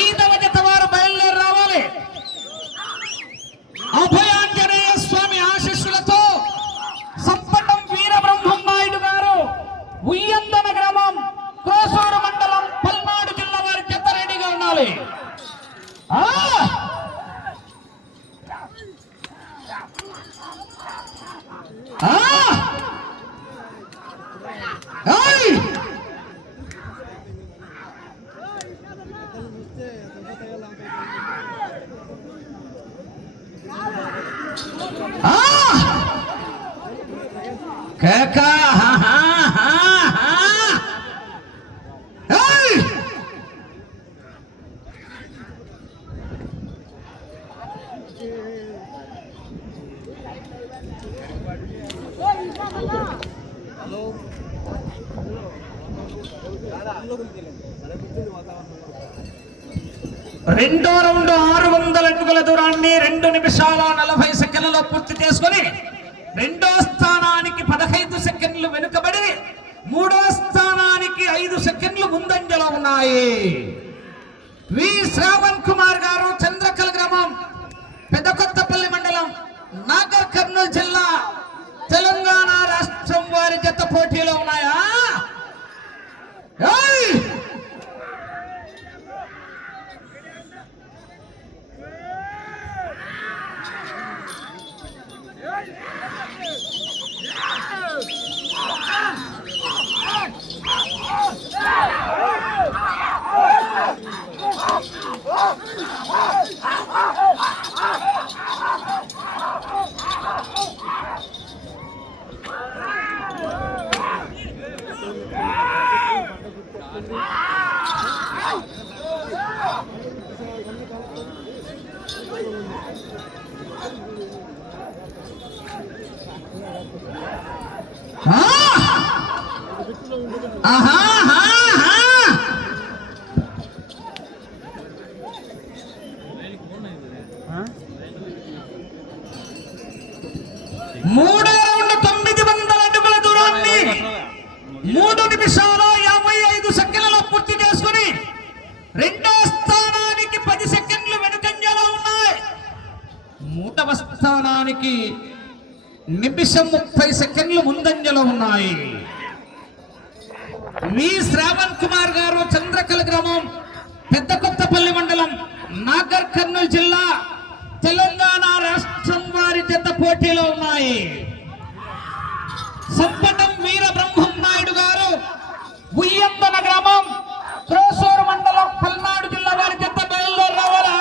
ఐదవ జత వారు బయలుదేరి రావాలి. అభయాంజనేయ స్వామి ఆశీస్సులతో సంపటం వీరబ్రహ్మం నాయుడు గారు ఉయ్యందన గ్రామం కోసూరు మండలం పల్నాడు జిల్లా వారి జత రెడీగా ఉండాలి. కేకా రెండో రౌండ్ 600 అడుగుల దూరాన్ని 2 నిమిషాల 40 సెకండ్లలో పూర్తి చేసుకొని రెండో స్థానానికి 15 సెకండ్లు వెనుకబడి మూడో స్థానానికి 5 సెకండ్లు ముందంజలో ఉన్నాయి. వి శ్రావణ్ కుమార్ గారు చంద్రకల్ గ్రామం పెద్దకొత్తపల్లి మండలం నాగర్ కర్నూలు జిల్లా తెలంగాణ రాష్ట్రం వారి జత పోటీలో ఉన్నాయా? మూడో రౌండ్ 900 అడుగుల దూరాన్ని 3 నిమిషాల 55 సెకండ్లలో పూర్తి చేసుకుని రెండో స్థానానికి 10 సెకండ్లు వెనుకంజలో ఉన్నాయి. మూడవ స్థానానికి నిమిషం 30 సెకండ్లు ముందంజలో ఉన్నాయి. వి శ్రావణ్ కుమార్ గారు చంద్రకల్ గ్రామం పెద్దకొత్తపల్లి మండలం నాగర్ కర్నూలు జిల్లా తెలంగాణ రాష్ట్రం వారి జత పోటీలో ఉన్నాయి. సంపటం వీరబ్రహ్మం నాయుడు గారు ఉయ్యందన గ్రామం కోసూరు మండలం పల్నాడు జిల్లా వారి జత బయలుదేరి రావాలా?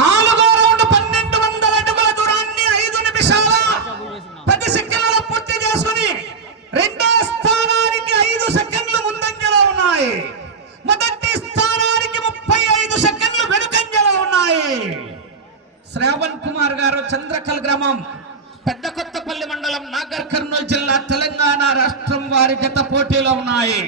నాలుగో రౌండ్ 1200 అడుగుల దూరాన్ని 5 నిమిషాల 10 సెకండ్లలో పూర్తి చేసుకుని రెండో స్థానానికి 5 సెకండ్లు ముందంజలో ఉన్నాయి. మొదటి స్థానానికి 35 సెకండ్లు వెనుకంజలో ఉన్నాయి. శ్రావణ్ కుమార్ గారు చంద్రకల్ గ్రామం పెద్దకొత్తపల్లి మండలం నాగర్ కర్నూలు జిల్లా తెలంగాణ రాష్ట్రం వారి జత పోటీలో ఉన్నాయి.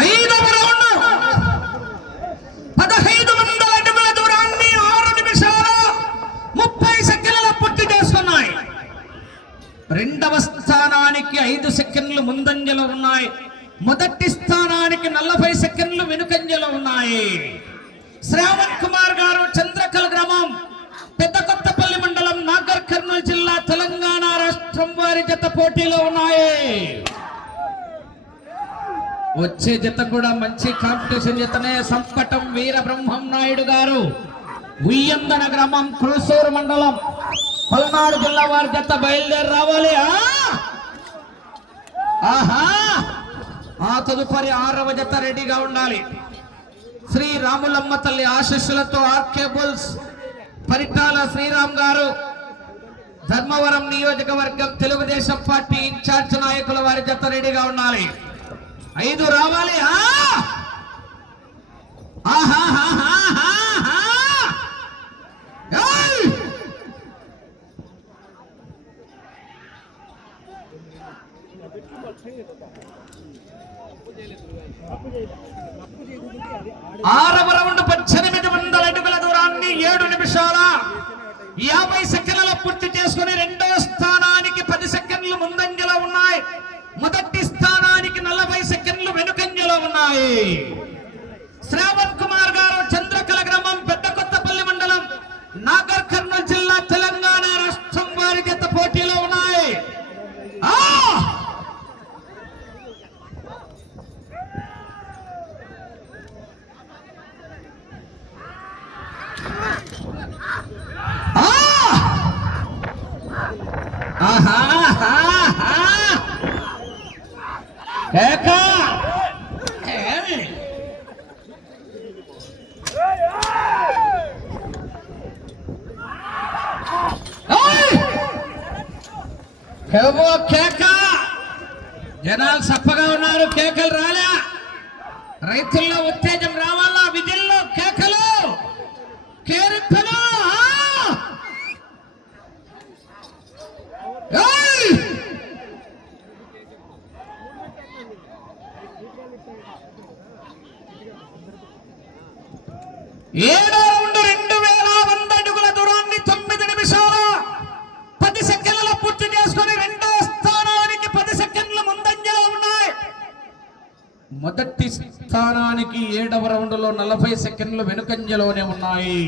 ఐదవ స్థానానికి 5 సెకండ్లు ముందంజలో ఉన్నాయి. మొదటి స్థానానికి 40 సెకండ్లు వెనుకంజలో ఉన్నాయి. శ్రావణ్ కుమార్ గారు చంద్రకల్ గ్రామం, పెద్ద కొత్తపల్లి మండలం, నాగర్ కర్నూలు జిల్లా, తెలంగాణ రాష్ట్రం వారి జత పోటీలో ఉన్నాయి. వచ్చే జత కూడా మంచి కాంపిటీషన్ జతనే. సంపటం వీర బ్రహ్మం నాయుడు గారు, ఉయ్యందన గ్రామం, క్రూసూరు మండలం, పల్నాడు జిల్లా వారి జత బయలుదేరి రావాలి. ఆహా, ఆ తదుపరి 6వ జత రెడీగా ఉండాలి. శ్రీ రాములమ్మ తల్లి ఆశీస్సులతో ఆర్కే బుల్స్ పరిటాల శ్రీరామ్ గారు, ధర్మవరం నియోజకవర్గం తెలుగుదేశం పార్టీ ఇన్ఛార్జ్ నాయకుల వారి జత రెడీగా ఉండాలి. 5 రావాలి. ఆరవ రౌండ్ 1800 అడుగుల దూరాన్ని 7 నిమిషాల 50 సెకండ్లలో పూర్తి చేసుకుని రెండో స్థానానికి 10 సెకండ్లు ముందంజలో ఉన్నాయి. మొదటి స్థానానికి 40 సెకండ్లు వెనుకంజలో ఉన్నాయి. శ్రావణ్ కుమార్ గారు చంద్రకల గ్రామం, పెద్ద కొత్తపల్లి మండలం, నాగర్ కర్నూలు జిల్లా, తెలంగాణ రాష్ట్రం వారి జత పోటీలో ఉన్నాయి. జనాలు సప్పగా ఉన్నారు, కేకలు రాలే. రైతుల్లో ఉత్తేజం రావాలా, విధుల్లో కేకలు, కేరింతలు. 7వ రౌండ్ 2100 అడుగుల దూరాన్ని 9 నిమిషాల 10 సెకండ్లలో పూర్తి చేసుకుని రెండో స్థానానికి 10 సెకండ్లు ముందంజలో ఉన్నాయి. మొదటి స్థానానికి 7వ రౌండ్ లో 40 సెకండ్లు వెనుకంజలోనే ఉన్నాయి.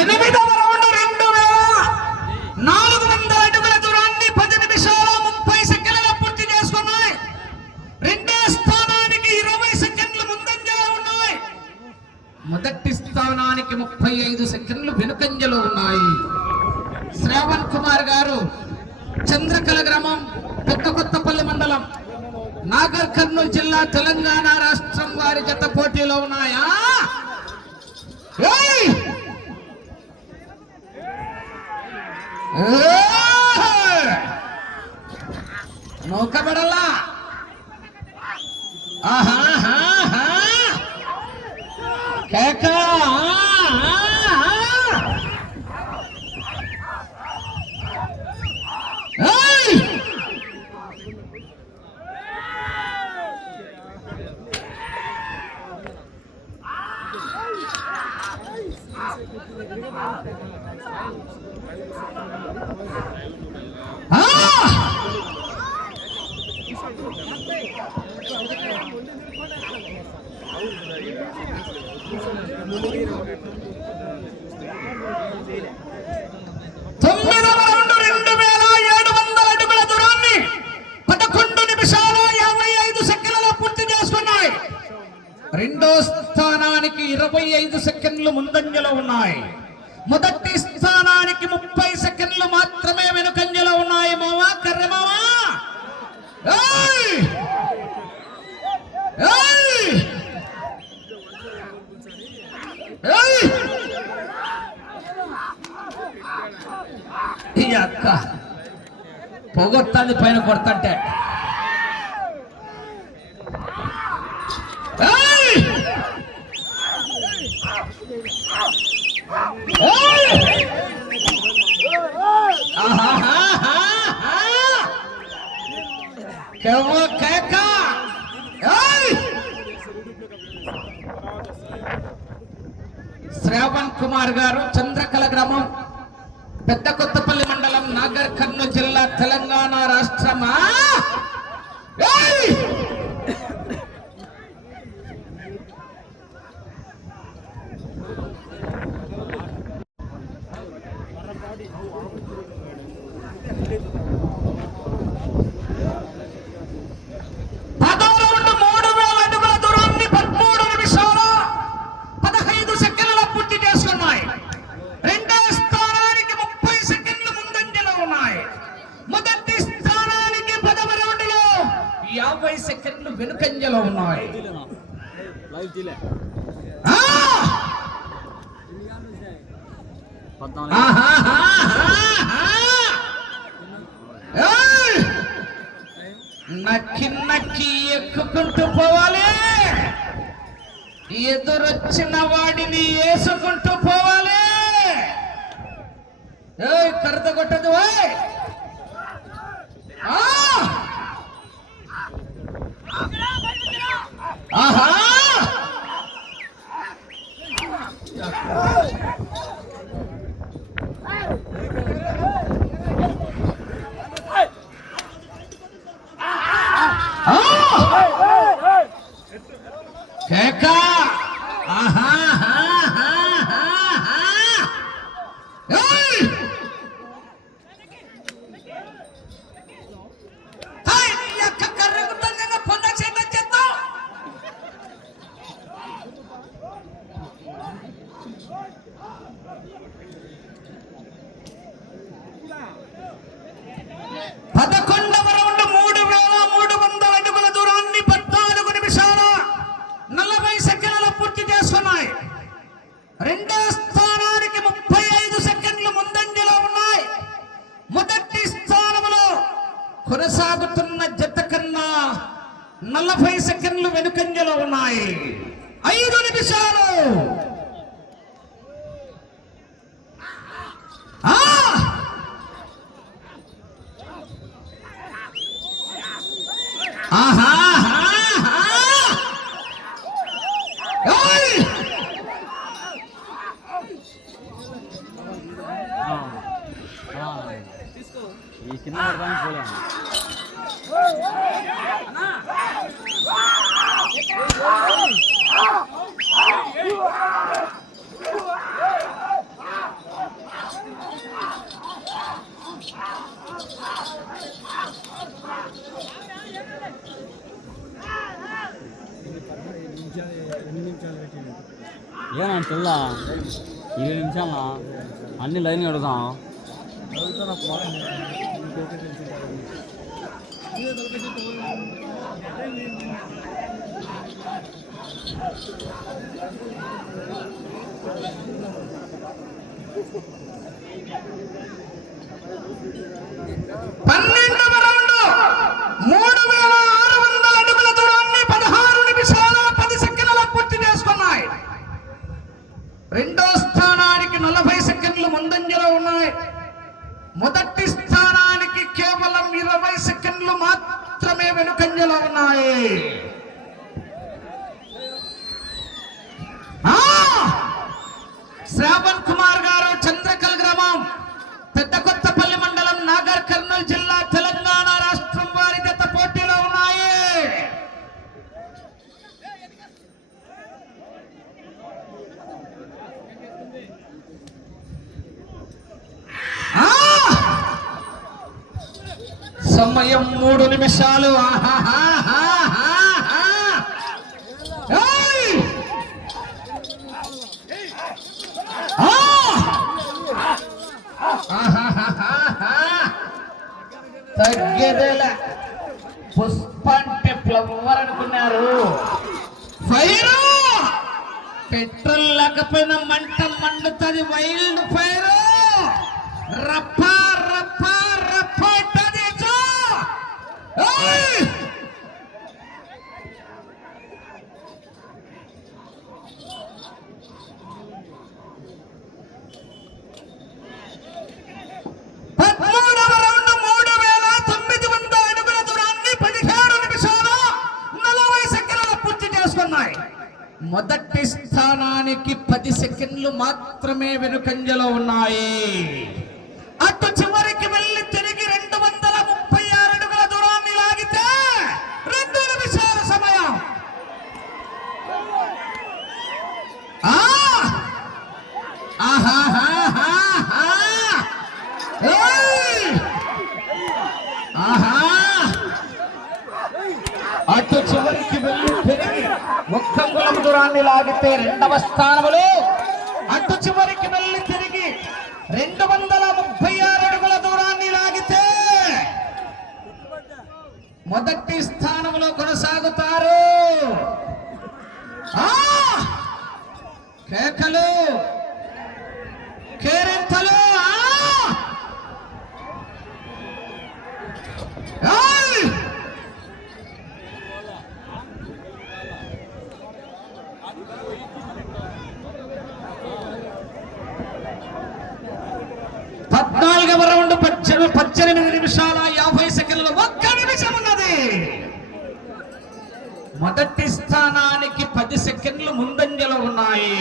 ఎనిమిదవ రౌండ్ 2400 అడుగుల దూరాన్ని 10 నిమిషాల 30 సెకండ్లలో పూర్తి చేసుకున్నాయి. రెండో స్థానానికి 20 సెకండ్లు ముందంజలో ఉన్నాయి. మొదటి స్థానానికి 35 సెకండ్లు వెనుకంజలో ఉన్నాయి. శ్రావణ్ కుమార్ గారు చంద్రకల గ్రామం, పెద్ద కొత్తపల్లి మండలం, నాగర్ కర్నూలు జిల్లా, తెలంగాణ రాష్ట్రం వారి జత పోటీలో ఉన్నాయా? నౌకబడలా. కేక తొమ్మిదవ రౌండ్ 2700 అడుగుల దూరాన్ని 11 నిమిషాల 55 సెకండ్లలో పూర్తి చేసుకున్నాయి. రెండో స్థానానికి 25 సెకండ్లు ముందంజలో ఉన్నాయి. మొదటి స్థానానికి 30 సెకండ్లు మాత్రమే వెనుకంజలో ఉన్నాయి. మావా కర్రె మావా, ఈ అక్క పొగొత్తాంది పైన కొడతంటే. శ్రావణ్ కుమార్ గారు, చంద్రకళ గ్రామం, పెద్ద కొత్తపల్లి మండలం, నాగర్ కర్నూలు జిల్లా, తెలంగాణ రాష్ట్రమా. వెనుకంజలో ఉన్నాయి. నక్కి నక్కి ఎక్కుకుంటూ పోవాలి, ఎదురొచ్చిన వాడిని వేసుకుంటూ పోవాలి. కరత కొట్టదు. ఆహా, కేకా, ఆహా, రెండో స్థానానికి 35 సెకండ్లు ముందంజలో ఉన్నాయి. మొదటి స్థానంలో కొనసాగుతున్న జత కన్నా 40 సెకండ్లు వెనుకంజలో ఉన్నాయి. 5 నిమిషాలు. ఆహా, ఈ కింద పోలే ఏనా పిల్ల 20 నిమిషాల అన్ని లైన్ కడదాం. పన్నెండవ రౌండ్ 3600 అడుగుల దూరాన్ని 16 నిమిషాల 10 సెకండ్ల పూర్తి చేసుకున్నాయి. రెండో స్థానానికి 40 సెకండ్లు ముందంజలో ఉన్నాయి. మొదటి స్థానానికి కేవలం 20 సెకండ్లు మాత్రమే వెనుకంజలో ఉన్నాయి. శ్రావణ్ కుమార్ గారు, చంద్రకల్ గ్రామం, పెద్ద కొత్తపల్లి మండలం, నాగర్ కర్నూలు జిల్లా, తెలంగాణ రాష్ట్రం వారి జత పోటీలో ఉన్నాయి. సమయం 3 నిమిషాలు. తగ్గేదేలా. పుష్ప అంటే ఫ్లవర్ అనుకున్నారు. ఫైరు పెట్రోల్ లేకపోయినా మంట మండుతుంది. వైల్డ్ ఫైర్ రప్పా రప్పా రప్పా అంటది. మొదటి స్థానానికి 10 సెకండ్లు మాత్రమే వెనుకంజలో ఉన్నాయి. అటు చివరికి వెళ్ళి తిరిగి 236 అడుగుల దూరాన్ని లాగితే 2 నిమిషాల సమయం. అటు చివరికి వెళ్ళి తిరిగి 1 అంగుళం దూరాన్ని లాగితే 2వ స్థానంలో. అటు చివరికి వెళ్ళి తిరిగి 236 అడుగుల దూరాన్ని లాగితే మొదటి స్థానంలో కొనసాగుతారు. కేకలు కేరింతలు. 14వ రౌండ్ 18 నిమిషాల 50 సెకండ్లు. 1 నిమిషం ఉన్నది. మొదటి స్థానానికి 10 సెకండ్లు ముందంజలో ఉన్నాయి.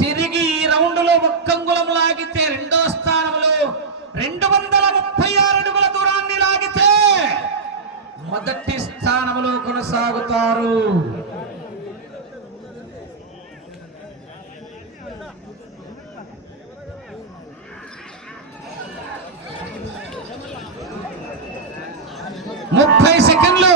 తిరిగి ఈ రౌండ్ లో 1 అంగుళం లాగితే 2వ స్థానంలో 236 అడుగుల దూరాన్ని లాగితే మొదటి స్థానంలో కొనసాగుతారు. సెకండ్లు.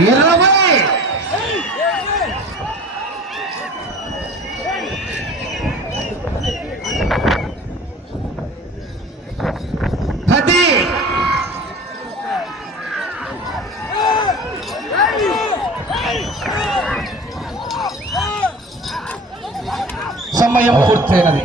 20. సమయం పూర్తయినది.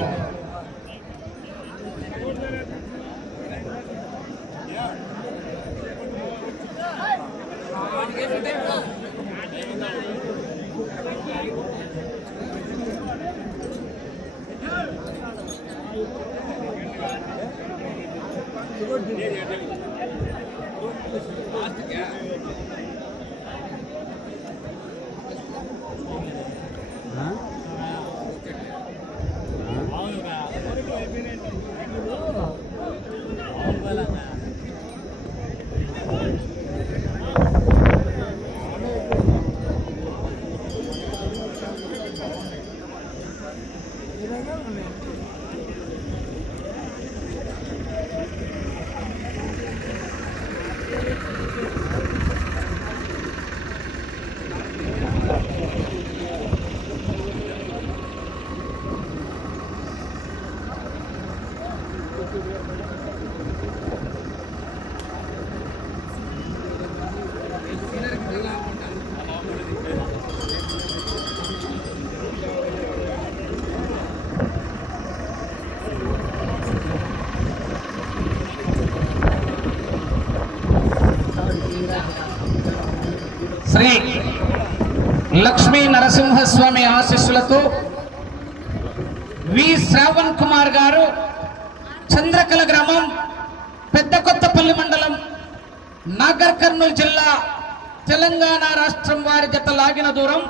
శ్రీ లక్ష్మీ నరసింహస్వామి ఆశీస్సులతో వి శ్రావణ్ కుమార్ గారు చంద్రకల గ్రామం పెద్దకొత్తపల్లి మండలం నాగర్ కర్నూలు జిల్లా తెలంగాణ రాష్ట్రం వారి జత లాగిన దూరం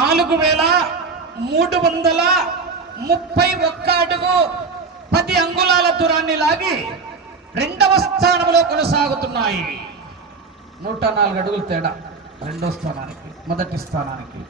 4331 అడుగు 10 అంగుళాల దూరాన్ని లాగి 2వ స్థానంలో కొనసాగుతున్నాయి. 104 అడుగులు తేడా 2వ స్థానానికి మొదటి స్థానానికి.